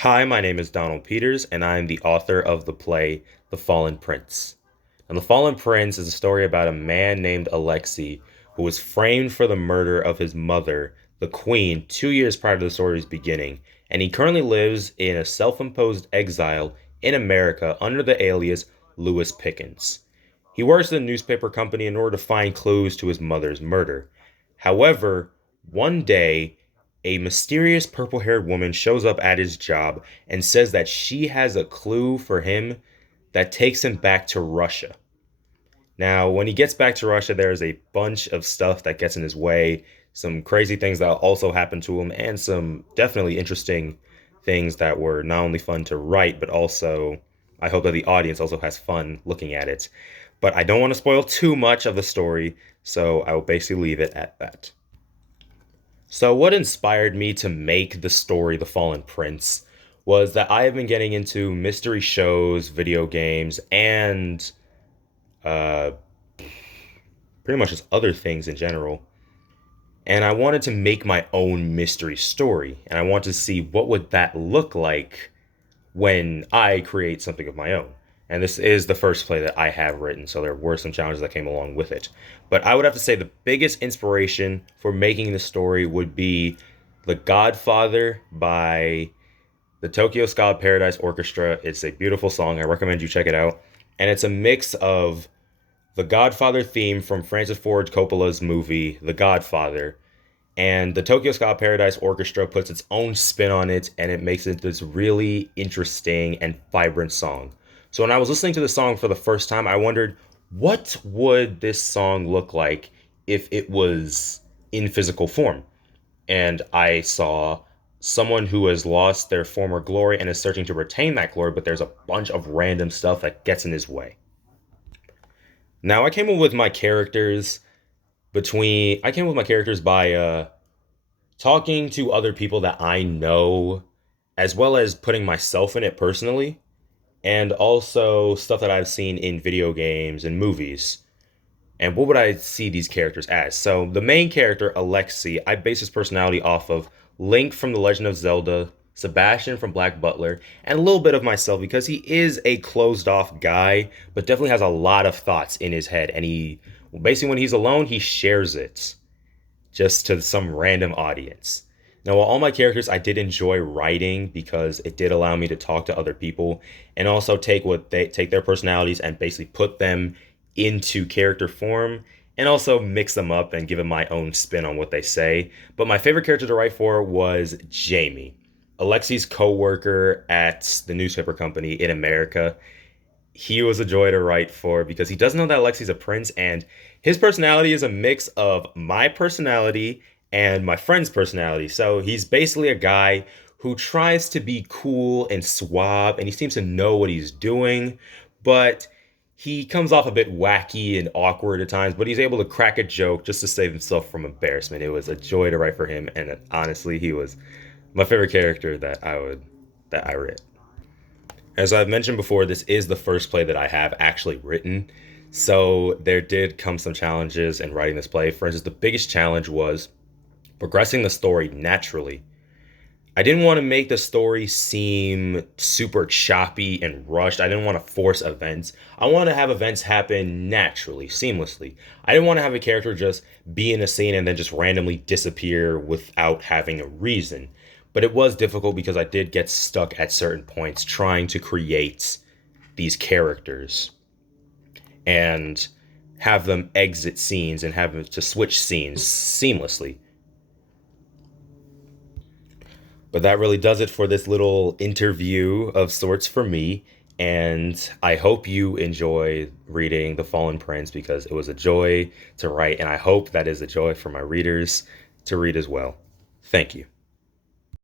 Hi, my name is Donald Peters, and I'm the author of the play The Fallen Prince. And The Fallen Prince is a story about a man named Alexei who was framed for the murder of his mother, the Queen, 2 years prior to the story's beginning, and he currently lives in a self imposed exile in America under the alias Lewis Pickens. He works at a newspaper company in order to find clues to his mother's murder. However, one day, a mysterious purple haired woman shows up at his job and says that she has a clue for him that takes him back to Russia. Now, when he gets back to Russia, there's a bunch of stuff that gets in his way, some crazy things that also happen to him, and some definitely interesting things that were not only fun to write, but also I hope that the audience also has fun looking at it. But I don't want to spoil too much of the story, so I will basically leave it at that. So, what inspired me to make the story The Fallen Prince was that I have been getting into mystery shows, video games, and uh, pretty much just other things in general. And I wanted to make my own mystery story, and I wanted to see what would that look like when I create something of my own. And this is the first play that I have written, so there were some challenges that came along with it. But I would have to say the biggest inspiration for making the story would be The Godfather by the Tokyo Ska Paradise Orchestra. It's a beautiful song. I recommend you check it out. And it's a mix of the Godfather theme from Francis Ford Coppola's movie, The Godfather, and the Tokyo Ska Paradise Orchestra puts its own spin on it, and it makes it this really interesting and vibrant song. So when I was listening to the song for the first time, I wondered, what would this song look like if it was in physical form? And I saw someone who has lost their former glory and is searching to retain that glory, but there's a bunch of random stuff that gets in his way. Now I came up with my characters by talking to other people that I know, as well as putting myself in it personally, and also stuff that I've seen in video games and movies. And what would I see these characters as? So the main character, Alexei, I base his personality off of Link from The Legend of Zelda, Sebastian from Black Butler, and a little bit of myself because he is a closed off guy, but definitely has a lot of thoughts in his head. And basically, when he's alone, he shares it just to some random audience. Now, while all my characters I did enjoy writing because it did allow me to talk to other people and also take their personalities and basically put them into character form and also mix them up and give them my own spin on what they say. But my favorite character to write for was Jamie, Alexi's co-worker at the newspaper company in America. He was a joy to write for because he doesn't know that Alexi's a prince, and his personality is a mix of my personality and my friend's personality. So he's basically a guy who tries to be cool and suave, and he seems to know what he's doing, but he comes off a bit wacky and awkward at times, but he's able to crack a joke just to save himself from embarrassment. It was a joy to write for him, and honestly, he was my favorite character that I read. As I've mentioned before, this is the first play that I have actually written. So there did come some challenges in writing this play. For instance, the biggest challenge was progressing the story naturally. I didn't want to make the story seem super choppy and rushed. I didn't want to force events. I wanted to have events happen naturally, seamlessly. I didn't want to have a character just be in a scene and then just randomly disappear without having a reason. But it was difficult because I did get stuck at certain points trying to create these characters and have them exit scenes and have them to switch scenes seamlessly. But that really does it for this little interview of sorts for me. And I hope you enjoy reading The Fallen Prince because it was a joy to write. And I hope that is a joy for my readers to read as well. Thank you.